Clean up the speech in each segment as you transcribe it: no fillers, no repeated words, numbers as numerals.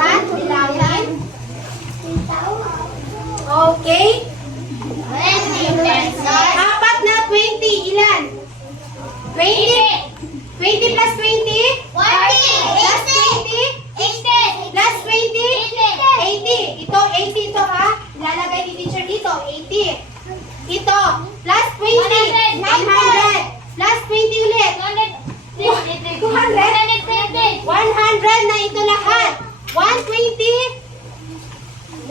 Saan? Bilangin. Okay. 20 pesos. Apat na 20. Ilan? 20. 20 plus 20? 40. Plus 20? 80. Plus 20? 80. Ito, 80 ito ha. Ilalagay ni teacher dito, 80. Ito, plus 20. 100. Plus 20 ulit. 200? 100 na ito lahat. 120.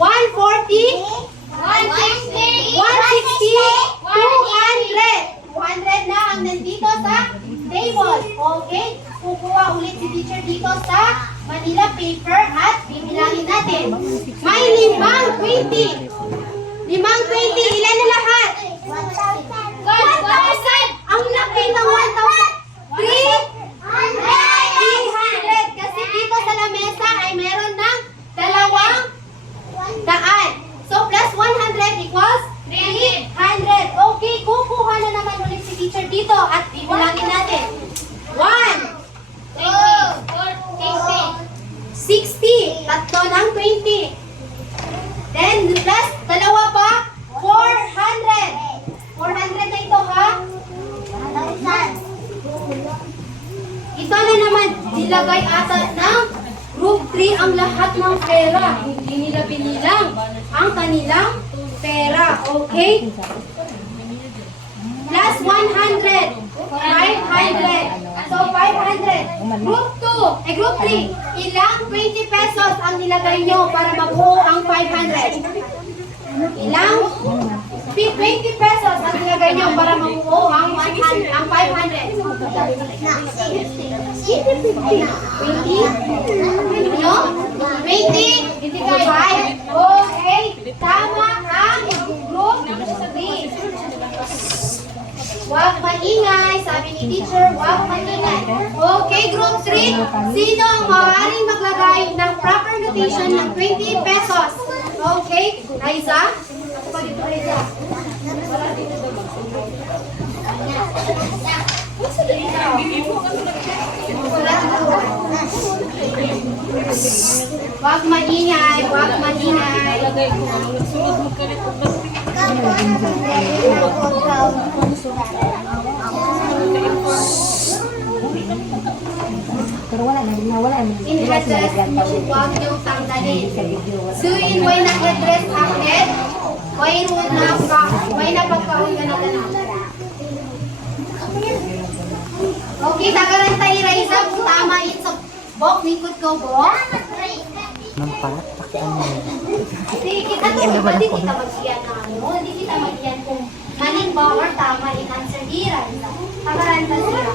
140. 160. 200. 200 na ang nandito sa table. Okay? Kukuha ulit si teacher dito sa Manila paper at bibilangin natin. May 5 20. 5 20. Ilan na lahat? 1,000. Ang laki ng 1,000. 300. Kasi dito sa lamesa ay meron ng 200. So plus 100 equals 300. Okay, kukuha na naman ulit si teacher dito at bibilangin natin. 1, 60. Tatlo ng 20. Then plus dalawa pa, 400. 400 na ito ha. Ito na naman, nilagay ata ng group 3 ang lahat ng pera. Hindi nila binilang ang kanilang pera. Okay? Plus 100. 500. So 500. Group 2, group 3. Ilang 20 pesos ang nilagay nyo para mabuo ang 500? Ilang 20 pesos ang nilagay nyo para mabuo ang 500? 20? No? 20? 5? Okay. Tama ang group 3. Huwag maingay. Sabi ni teacher, huwag maingay. Okay, group 3. Sino ang maaaring maglagay ng proper notation ng 20 pesos? Okay, Raisa? Ako pa dito, Raisa. Huwag maingay, huwag maingay. Pero wala na, wala na. In headdress, huwag niyong tanggalin. So in way na headdress acted, way na pagkahon ka na ganun. Okay, tagaran tayo Raisa kung tama ito. Bok, likod ko, Bok. Nampak, pakai ano. Hindi kita mag-iyan na ano. Hindi kita mag-iyan kung maling ba or tama in answer di Raisa. Tagaran tayo sila.